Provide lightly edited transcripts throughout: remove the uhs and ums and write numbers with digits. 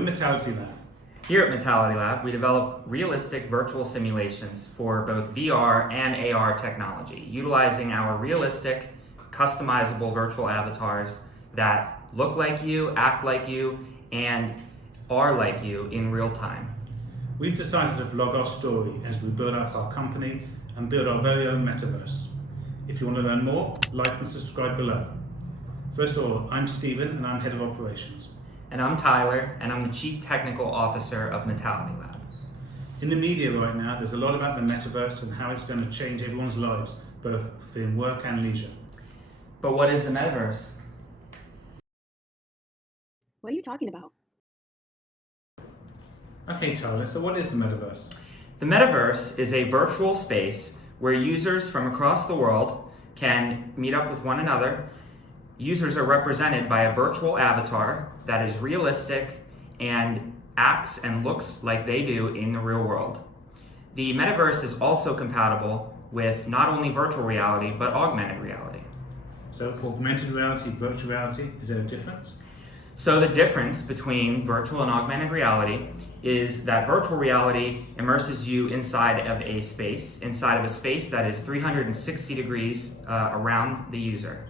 we're Metality Lab. Here at Metality Lab, we develop realistic virtual simulations for both VR and AR technology, utilizing our realistic, customizable virtual avatars that look like you, act like you, and are like you in real time. We've decided to vlog our story as we build up our company and build our very own metaverse. If you want to learn more, like and subscribe below. First of all, I'm Stephen and I'm Head of Operations. And I'm Tyler, and I'm the Chief Technical Officer of Metality Lab. In the media right now, there's a lot about the metaverse and how it's going to change everyone's lives, both within work and leisure. But what is the metaverse? What are you talking about? Okay, Tyler, so what is the metaverse? The metaverse is a virtual space where users from across the world can meet up with one another. Users are represented by a virtual avatar that is realistic and acts and looks like they do in the real world. The metaverse is also compatible with not only virtual reality, but augmented reality. So augmented reality, virtual reality, is there a difference? So the difference between virtual and augmented reality is that virtual reality immerses you inside of a space that is 360 degrees around the user.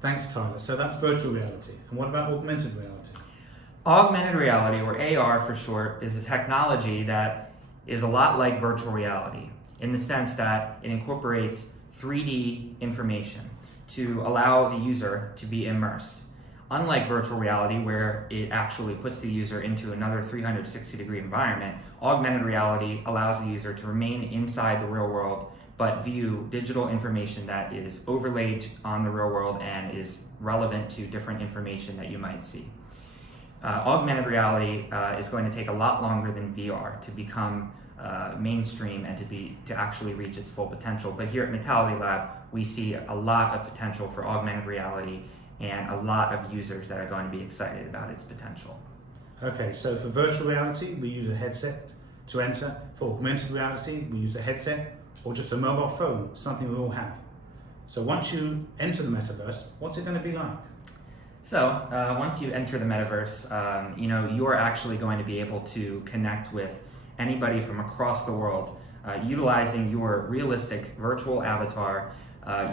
Thanks, Tyler. So that's virtual reality. And what about augmented reality? Augmented reality, or AR for short, is a technology that is a lot like virtual reality in the sense that it incorporates 3D information to allow the user to be immersed. Unlike virtual reality, where it actually puts the user into another 360-degree environment, augmented reality allows the user to remain inside the real world but view digital information that is overlaid on the real world and is relevant to different information that you might see. Augmented reality is going to take a lot longer than VR to become mainstream and to actually reach its full potential. But here at Metality Lab, we see a lot of potential for augmented reality and a lot of users that are going to be excited about its potential. Okay, so for virtual reality, we use a headset to enter. For augmented reality, we use a headset or just a mobile phone, something we all have. So once you enter the metaverse, what's it going to be like? So once you enter the metaverse, you're actually going to be able to connect with anybody from across the world. Utilizing your realistic virtual avatar,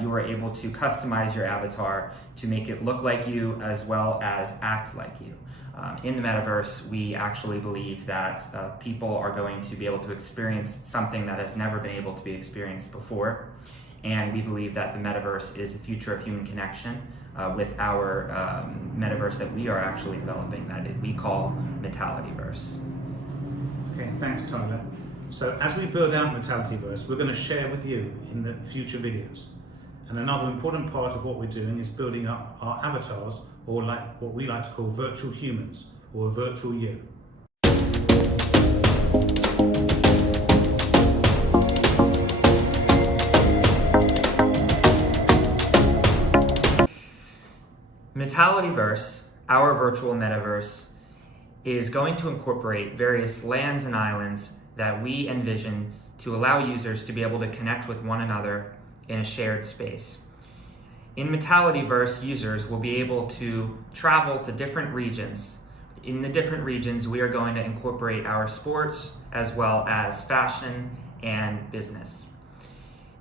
you are able to customize your avatar to make it look like you as well as act like you. In the metaverse, we actually believe that people are going to be able to experience something that has never been able to be experienced before. And we believe that the metaverse is the future of human connection with our metaverse that we are actually developing that we call MetalityVerse. Okay, thanks, Tyler. So as we build out MetalityVerse, we're going to share with you in the future videos. And another important part of what we're doing is building up our avatars, or like what we like to call virtual humans, or a virtual you. MetalityVerse, our virtual metaverse, is going to incorporate various lands and islands that we envision to allow users to be able to connect with one another in a shared space. In MetalityVerse, users will be able to travel to different regions. In the different regions, we are going to incorporate our sports as well as fashion and business.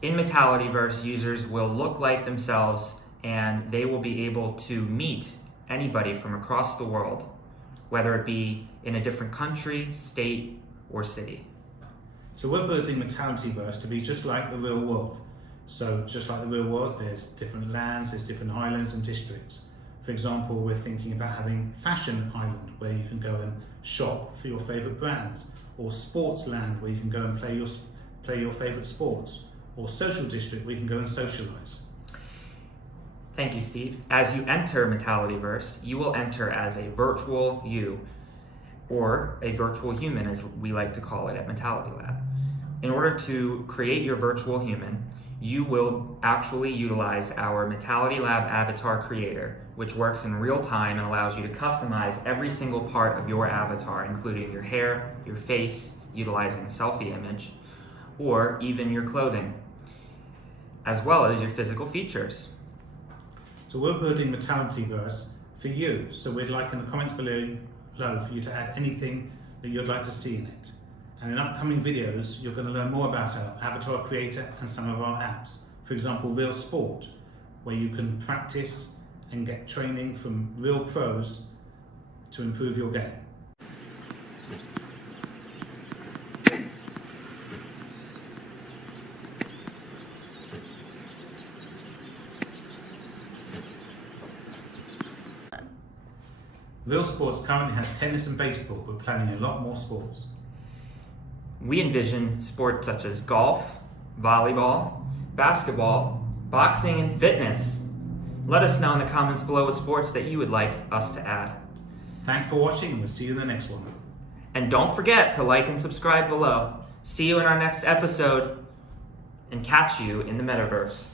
In MetalityVerse, users will look like themselves and they will be able to meet anybody from across the world, whether it be in a different country, state, or city. So we're building MetalityVerse to be just like the real world. So just like the real world, there's different lands, there's different islands and districts. For example, we're thinking about having Fashion Island, where you can go and shop for your favorite brands, or Sports Land, where you can go and play your favorite sports, or Social District, where you can go and socialize. Thank you, Steve. As you enter MetalityVerse, you will enter as a virtual you, or a virtual human, as we like to call it at Metality Lab. In order to create your virtual human, you will actually utilize our Metality Lab avatar creator, which works in real time and allows you to customize every single part of your avatar, including your hair, your face, utilizing a selfie image, or even your clothing, as well as your physical features. So we're building MetalityVerse for you. So we'd like in the comments below for you to add anything that you'd like to see in it. And in upcoming videos, you're going to learn more about our avatar creator and some of our apps. For example, Real Sport, where you can practice and get training from real pros to improve your game. Real Sports currently has tennis and baseball, but planning a lot more sports. We envision sports such as golf, volleyball, basketball, boxing, and fitness. Let us know in the comments below what sports that you would like us to add. Thanks for watching, and we'll see you in the next one. And don't forget to like and subscribe below. See you in our next episode, and catch you in the Metaverse.